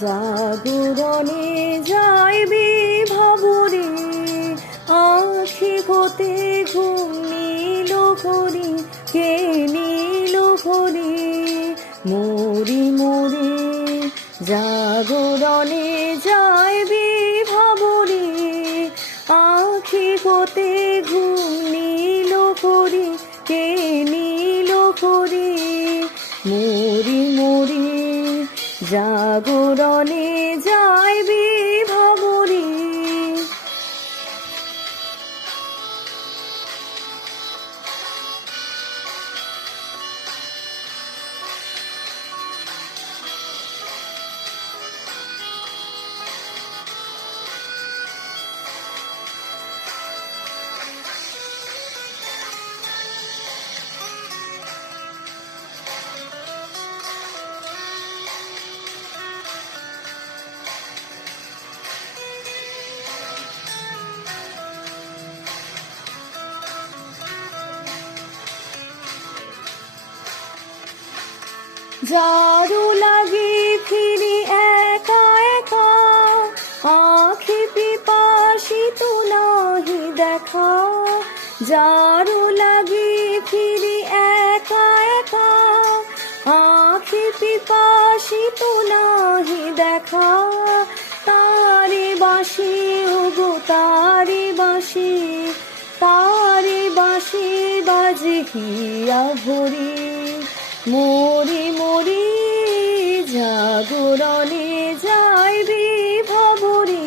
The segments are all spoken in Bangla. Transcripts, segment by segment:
জাগরণে যাইবি ভাবরে, আখি হতে ঘুম নীল করি, কে নীল করি মরি মরি। জাগরণে যাইবি ভাবরে, আখি হতে ঘুম নীল করি, কে নীল করি মরি মরি। জাগরণে যাইবি ভাবরে। জারু লাগি ফিরি একা একা, আখি পিপাসিত নাহি দেখা। জারু লাগি ফিরি একা একা, আখি পিপাসিত নাহি দেখা। তারি বাঁশি ওগো তারি বাঁশি, তারি বাঁশি বাজে হিয়া ভরি মরি মরি। জাগরণে যাইবি ভাবরে।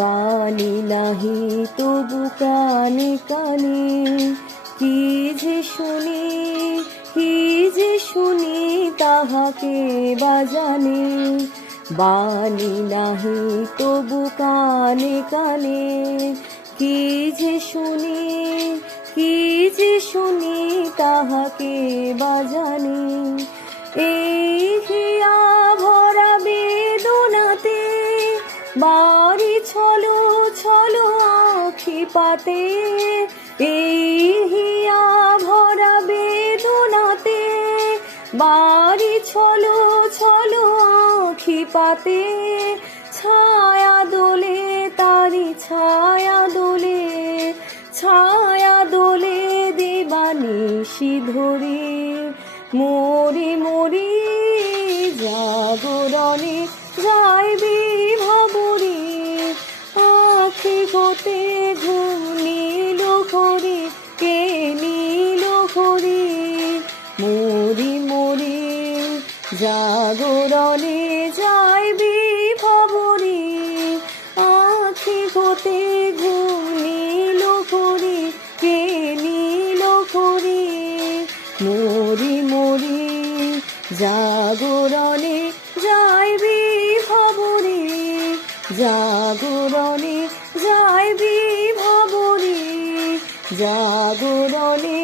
বাণী নাহি তবু কানে কানে, কি যে শুনি কি যে শুনি তাহাকে বাজানে। বাণী নাহি তবু কানে কানে, কি যে শুনি কি যে শুনি তাহাকে বাজানে। এই হিয়া ভরা বেদনাতে, বাড়ি ছলো ছলো আখি পাতে। এই হিয়া ভরা বেদনাতে, বাড়ি ছলো ছলো আখি পাতে। ছায়া দোলে তারি ছায়া দোলে, ছায়া দোলে দেবানিশি ধরে মরি মরি। জাগরণে যাইবি ভাবরে, আখি হতে ঘুম নীল করি, কে নীল করি মরি মরি। জাগরণে যাইবি ভাবরে, আখি হতে ঘুম নীল করি, কে নীল করি মরি মরি। জাগরণে যাইবি ভাবরে, জাগরণে যাইবি ভাবরে, জাগরণে